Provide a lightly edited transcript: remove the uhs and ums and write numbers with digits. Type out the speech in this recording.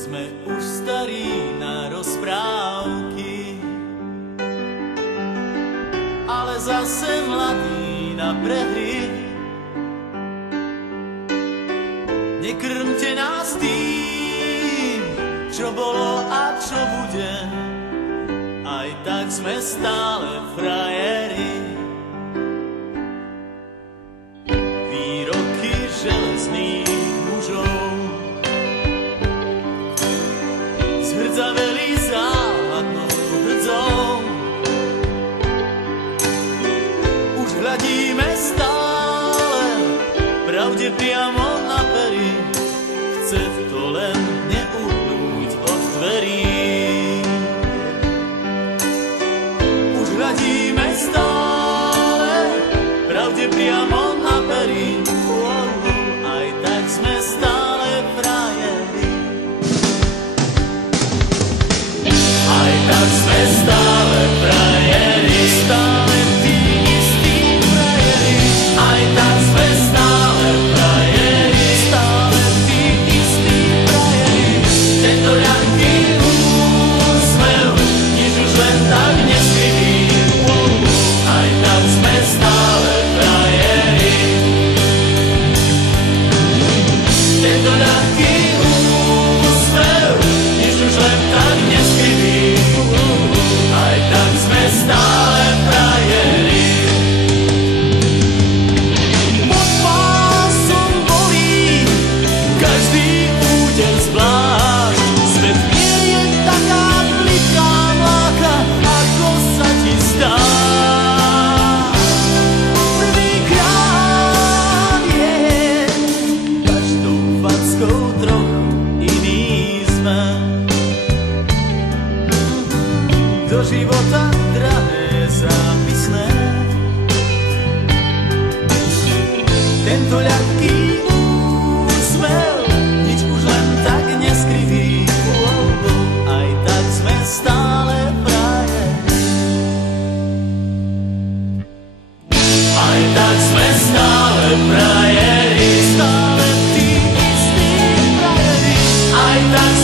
Sme už starí na rozprávky, ale zase mladí na prehry. Nekrmte nás tým, čo bolo a čo bude, aj tak sme stále frajeri. Výroky železných mužov zhrdzaveli záhadnou hrdzou. Už hľadíme stále pravde priamo na pery, chce to len neuhnúť od dverí. Už hľadíme stále pravde priamo na pery, aj tak sme stále frajeri. Aj tak sme stále frajeri, stále tí istí frajeri. Aj tak sme stále frajeri, stále tí istí frajeri. Tento ľahký úsmev, nič už len tak neskrytý. Aj tak sme stále frajeri. Tento ľahký úsmev, nič už len tak neskrytý. Aj tak sme stále frajeri. Pod pásom bolí každý úder zvlášť. Svet nie je taká pliká mláka, ako sa ti zdá. Prvýkrát je každou fackou trochu iný sme. Do života drahé zápisné. Tento ľahký úsmev, nič už len tak neskrytý. Aj tak sme stále frajeri. Aj tak sme stále frajeri, stále tí istí frajeri. Aj tak